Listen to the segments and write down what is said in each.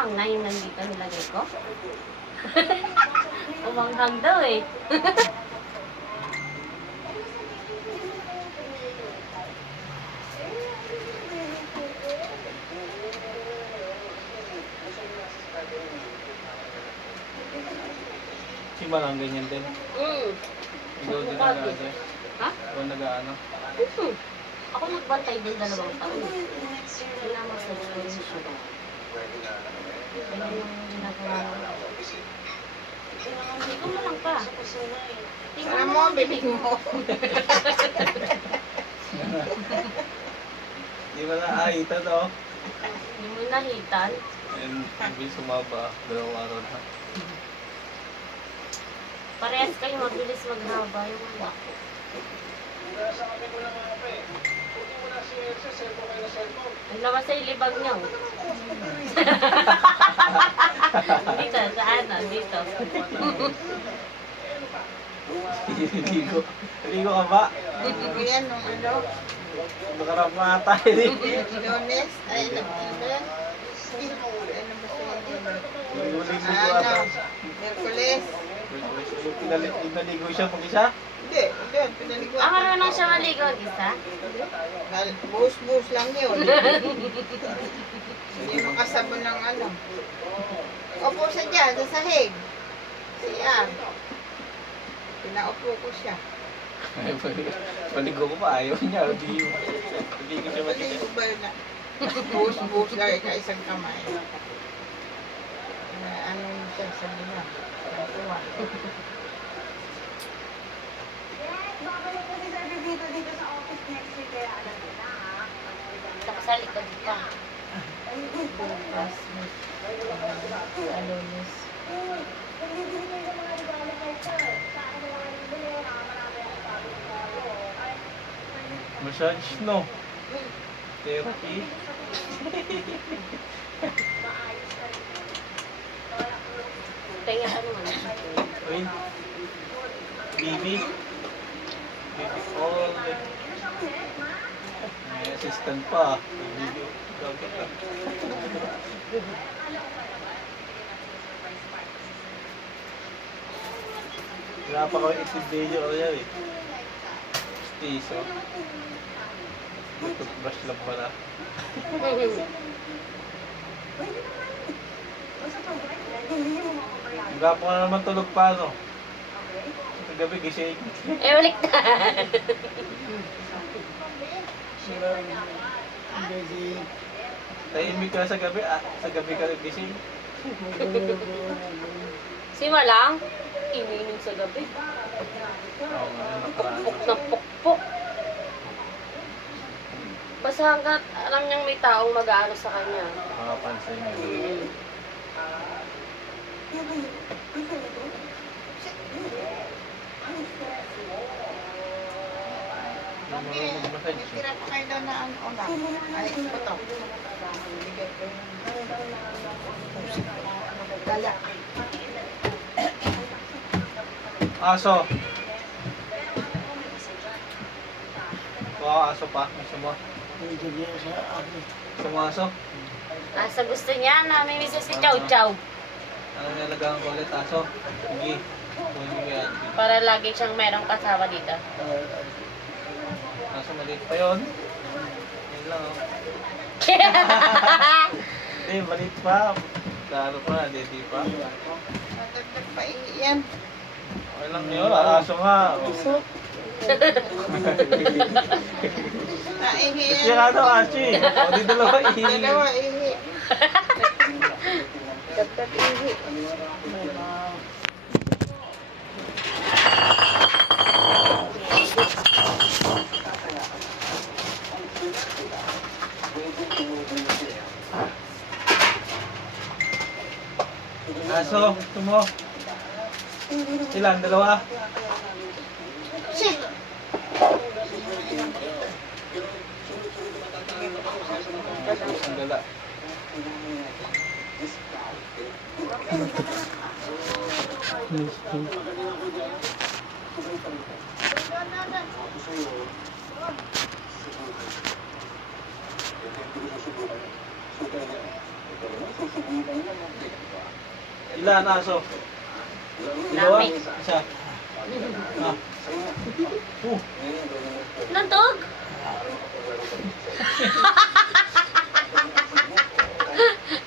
Maanghang na yung nandito nilagay ko. Umanghang daw eh. Si Manang ganyan din. Ikaw din nag-ano. Ha? Ikaw nag-ano. Ako nagbantay din 2 taon. Pinamassage ko rin siya. Ganyan yung ginagawa ko. Ikaw na lang pa. Alam mo, biling mo. Di ba nakakita to? Hindi mo nahitan. And hindi sumaba. 2 araw na. Parehas kayo mabilis maghaba yung anak ko. Ang lawas sa ilibag niyo. Dito, sa ano, dito. Ligo ka ba? Yan, nung ano, Nakarap na tayo din. Lunes, ay, ano ba yun? Ano ba siya yun? Ligo-ligo Ano, ata. Merkules. Pinaligo siya mag-isa? Hindi, pinaligo. Ah, marunong siya maligo, isa? Buhos-buhos lang yun. Hindi makasabon ng ano. Opo siya dyan, sa sahig. Siya. Pinaupo ko siya. Paligo ko pa, ayaw niya. Hindi ko siya mag-isa. Pinaligo ba yun na? Buhos-buhos lang, isang kamay. Ano siya, sabi niya. Natuwa. Tapos sa likod pa. Bukas, Lunes. Massage, no? Therapy. Kaya ka naman. Uy. Bibi. Bibi all. May assistant pa. Bibi. Gagawin ka. Wala pa kami active video o yan eh. Stiso. May toothbrush lang pala. Wala pa ka naman tulog pa, no? Kagabi gising. Eh, balik na. Tahimik ka sa gabi, sa gabi ka gising. Sima lang. Iniinom sa gabi. Oo nga, nakaraan. Pukpok na pukpok. Basta hanggat alam niyang may taong mag-aano sa kanya. Makapansin niyo. Okay, tira pa kayo doon na ano na. Ay, ito to. Gala. Aso. Wow, aso pa. Gusto mo? Gusto mo aso? Sa gusto niya, namimiss si Chow Chow. Ano nilagahan ko ulit aso? Sige. Kunin ko yan. Para lagi siyang merong kasama dito. Aso maliit pa yun. Yan lang oh. Hindi, maliit pa. Lalo pa, hindi pa. Matagdag pa yan. Okay lang yun, aso nga. Oh. Naihi Kasi yan. nga daw, Achi. O, di dalawa ihi. Dalawa, ihi. Dagdag ihi. Aso, gusto mo? Ilan? Dalawa? Shit! Ang gala. Ilan aso? Dalawa? Dami. Isa? Ah. Nantog?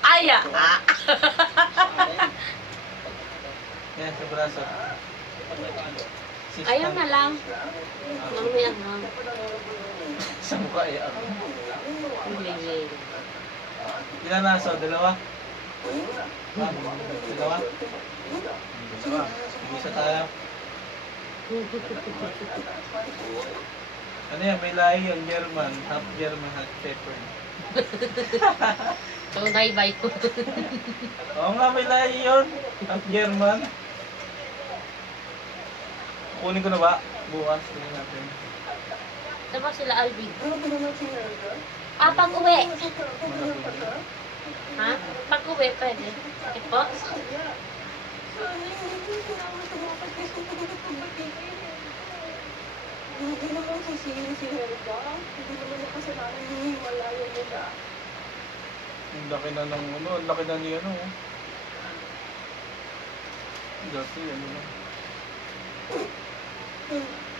Aya. Yan, sa braso. Ayaw na lang. Mamaya na. Sa mukha yan. Hindi. Ilan aso? Dalawa? Ah, dalawa? Dalawa. Isa tayo. Ano yan? May lahi yung German. Half German, half Shepherd. Tunay ba yun? Oo nga, may lahi yun. Half German. Kunin ko na ba? Bukas. Kunin natin. Diba sila Alvin? Pag uwi. Ha? Pag uwi, pwede. Bakit po? Hindi naman sisingin si Helga. Hindi naman nakasalanan yung hiwalayan nila. Ang laki na ng ano. Ang laki na niya ano. Dati ano na.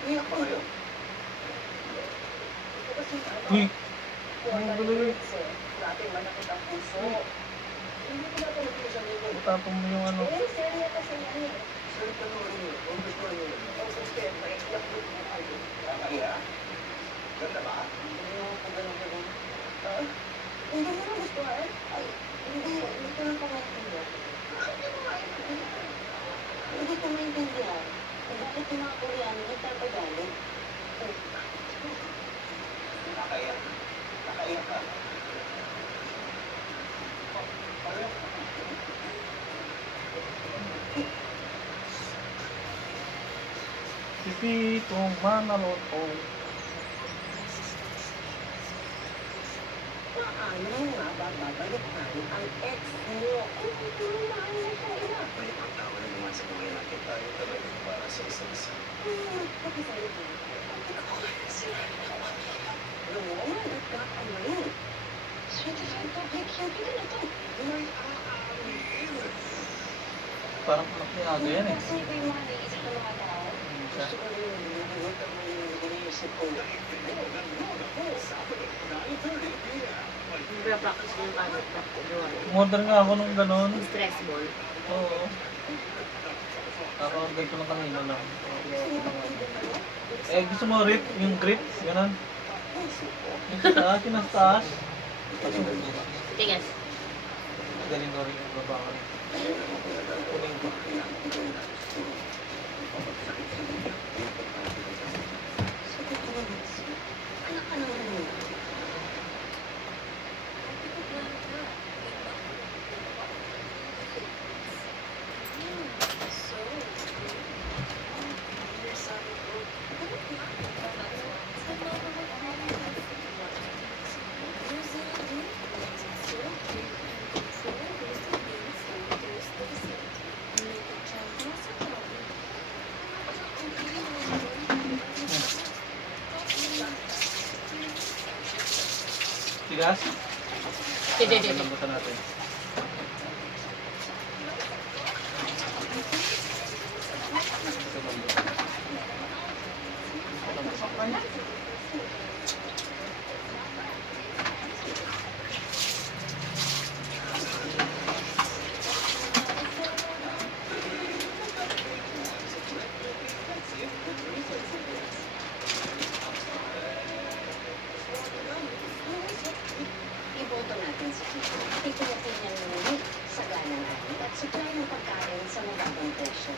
Iyak ko yun. Uy! Ang gulo Dati manakit ang puso. Hindi ko na talaga siya nito. Tapon mo yung ano. Eh, serya kasi yan eh. Sir, panoorin niyo. Kung gusto niyo. Ang system, maiiyak mo po kayo. Kaya? Ganda ba? Hindi naman po ganun. Hindi mo na gustuhan? Ay, hindi. Gusto lang ko maintindihan. Bakit hindi mo maintindihan? Hindi ko maintindihan. Bakit yung mga Koreano nagpapagalit? Nakaiyak. Nakaiyak ka. Pipitong manaloto. Paano nga ba babalikan ang ex mo? Kung hindi mo mahal mo siya ina. May pagtawa na naman sa buhay natin tayo talaga para sa isa't isa. Pakisalit mo. Alam mo, nagkakaroon. Certified public hearing na to. May aamin. Parang anak ni Aga yan eh. Kasi ko yung mga naisip ng mga tao. Siya. Gusto ko yung nabuhutan mo yung iniisip ko. Nagpa-practice ko yung ano. Umorder nga ako nung ganon. Stress ball. Oo. Kaka-order ko lang kanina lang. Eh, gusto mo rip? Yung grip? Ganon. Yung sa taas, yung nasa taas. Pasok. Tigas. Galing ko rin yung babae. Kunin ko. Anak ka naman mo. Tigas? Lambutan natin. Iboto natin si Kiko. Titiratin niya ngunit sa ganang alit at supply ng pagkain sa mababang presyo.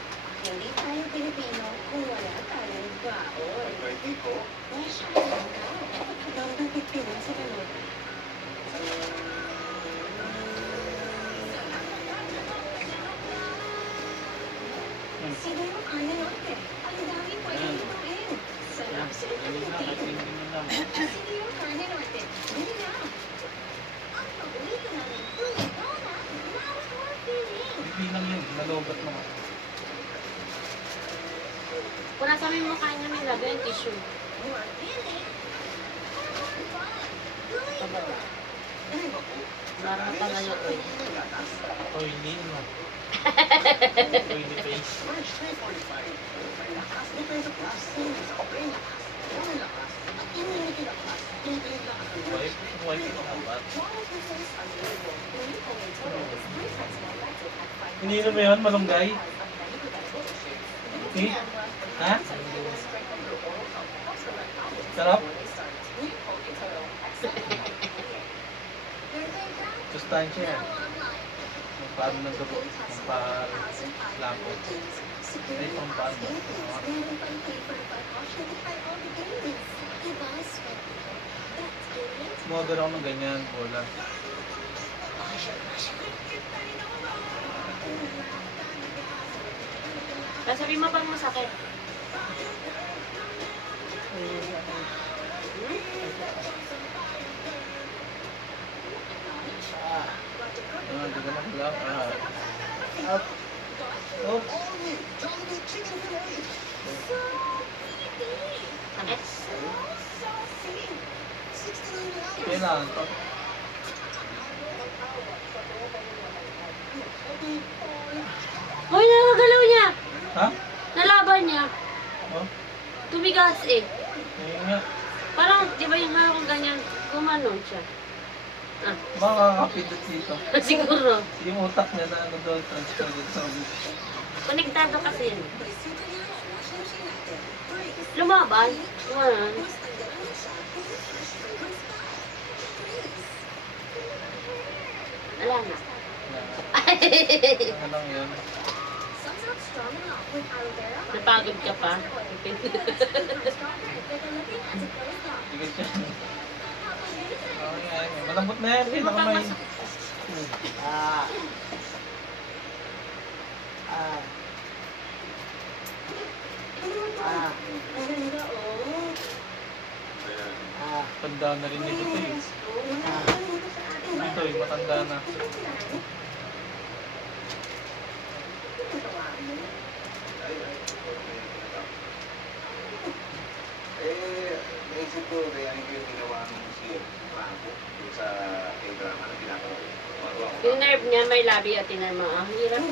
Hindi tayo Pilipino kung wala tayong baon. Wala siya lang ka. Dapat pipinin sa ganun. Sino yung kanin natin? Ang dami pwedeng ibahin. Sarap sa Pilipino. Sino yung kanin natin? Bili na. Ang paborito namin, Tumitona, now with more feeling. Hindi lang yun. Nalobat naman. Kung nasa may mukha niya may lagay yung tissue. More feeling. More fun. Pababa. Ano ba? Parang pala yung oil. Oily, no? Oily face. March 345. May lakas, depensa plus. Sa kopeng lakas. Walang lakas. At immunity lakas. Tinitinig lakas ng Wipe, wipe ko dapat. Ininom mo yun, malunggay? Eh? Ha? Sarap? Sustansya yan. Paano ng dugo? Pampalapot. Ay, pampano. Model ako ng ganyan, bola. Sabi mo pag masakit. Di ko lang. Up. Oh. Sakit? Kailangan to. Hoy, nagagalaw niya! Ha? Nalaban niya. Oh? Tumigas eh. Ayun nga. Parang, di ba yung haro kong ganyan, gumanon siya. Ah, Baka kakapindot dito. siguro. Yung utak niya na ano doon, transfer doon sa Konektado kasi yun. Lumaban. Gumanon. Wala na. Ano lang yun? Napagod ka pa. Bigat yan. Okay, ay, malambot na yan. Hindi na kamay. Ah. Ah. Ah. Ah. Tanda na rin nito to eh. Ah. Ito eh, matanda na. Naisip ko, kaya yung ginawa ng si Franco yung sa K-drama na pinapanood. Yung nerve niya may labi at tinama. Ang hirap.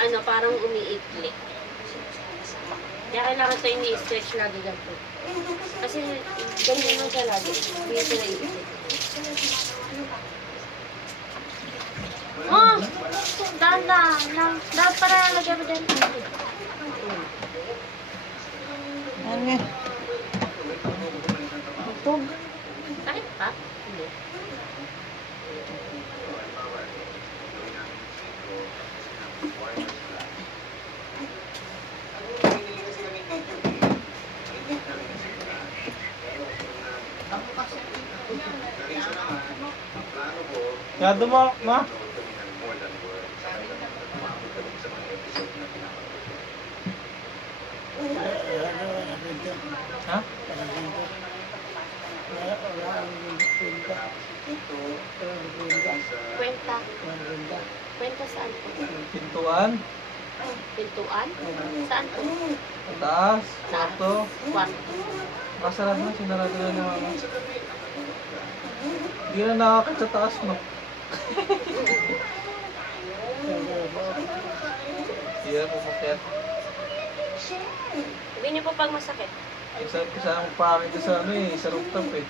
Ano, parang umiikli. Kaya kailangan ito ini-stretch lagi ganito. Kasi ganyan mo siya lagi. Hindi siya naiikli. Oh! Dahan-dahan lang. Dapat para lagyan mo dyan. Ano nga? Tug. Sakit pa? Hindi. Yado mo, ma? Ha? Kwenta. Kwenta saan po? Pintuan? Pintuan? Saan po? Taas? Kwarto? Kwarto. Kasarap na, sinarado na na mama. Hindi na nakakit sa taas mo. Hindi na pumakyat. Sabihin niyo po pag masakit. Isa ang pangit sa ano eh, sa rooftop eh.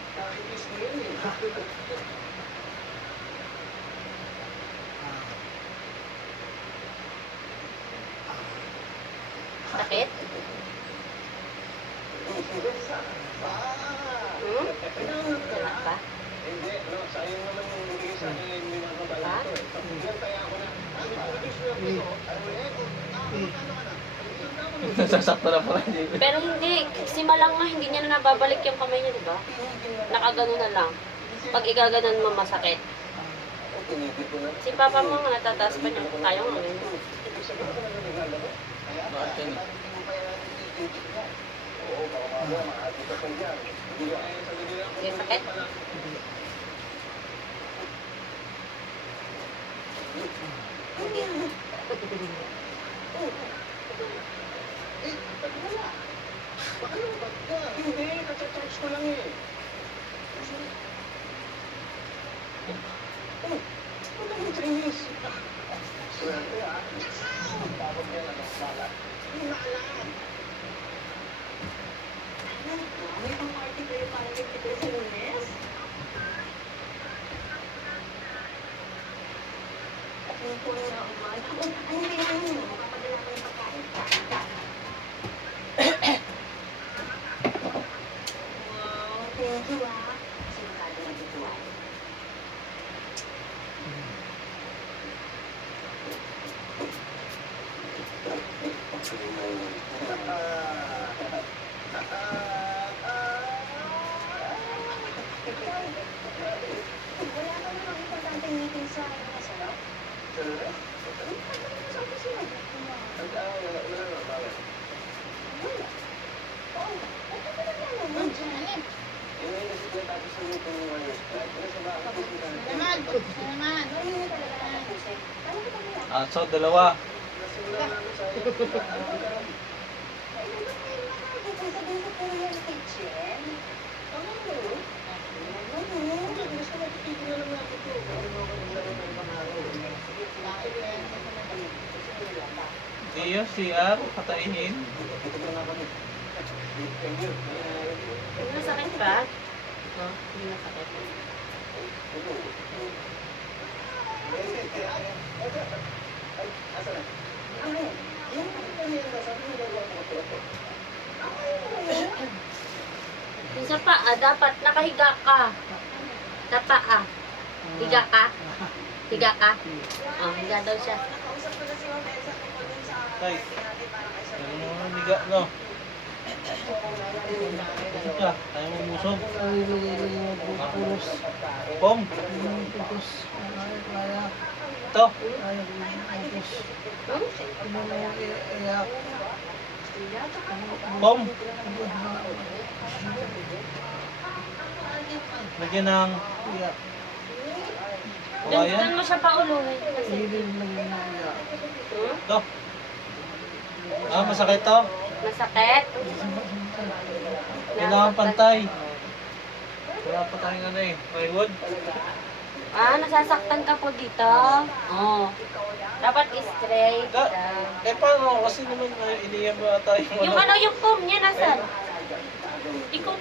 Sakit? Hmm? Sarap ba? Hindi, no, sayang naman yung bigay sa akin yung binababala Ha? ko eh. Pinantaya ko na. Ano ba? Nasasakto na pala hindi. Pero hindi. Si Malang nga, hindi niya na nababalik yung kamay niya, di ba? Nakagano na lang. Pag igaganan mo, masakit. Si Papa mo nga natataas pa niya. Tayo nga ngayon. Bakit yan eh? Hindi sakit? Hindi, kacharge ko lang eh. Trinis. Swerte ha. Tapos yan, anong balat? Hindi maalam. May pang-party kayo para kay Peter sa Lunes? At yung po na umaga. Ano kailangan mo? Makapadala ko ng pagkain. Wow, thank you ah. Sigurado natutuwa. Wala ka namang importanteng meeting sa restaurant? Sa opisina. Wala na, bakit? Wala. Oh, ba't ka naglalaro dyan? Eh, kasi tinatapos na meeting ng wireless flight. Ano sa ba? Naman, naman. Ano yun talaga tatapusin? Paano kita kaya? So, dalawa. Nasimula namin sa iyo. Ay, di ba kayo makakapunta dun sa Korean kitchen? Oo. Gusto mo, titigil na lang natin ito. Ano mo ako naglaro ng ibang araw. Di yun, CR, patayin. Ito na nga kami. Thank you. Masakit ba? No, hindi masakit. Ito. Ay, asan na? Ano yan? Yung kanina, sabi mo gagawa ko ito. Yung sa paa, dapat nakahiga ka. Sa paa. Higa ka. Higa ka. Oh, higa daw siya. Nakausap ko na si Ma'am Elsa tungkol dun sa Tay. party natin para kay Sir Ano Lunes. mo niga, no? Busog ka, ayaw mo busog. Pom. Ito. Pom. Lagyan ng... Kawayan. Doon mo siya pauluhin. Kasi, Ito. Masakit to. masakit. Kailangan pantay. Wala pa tayong ano eh. Plywood. Nasasaktan ka po dito. Oh. Dapat straight. Paano? Kasi naman iniyan mo ata yung Yung ano, yung foam niya nasan? Ikaw,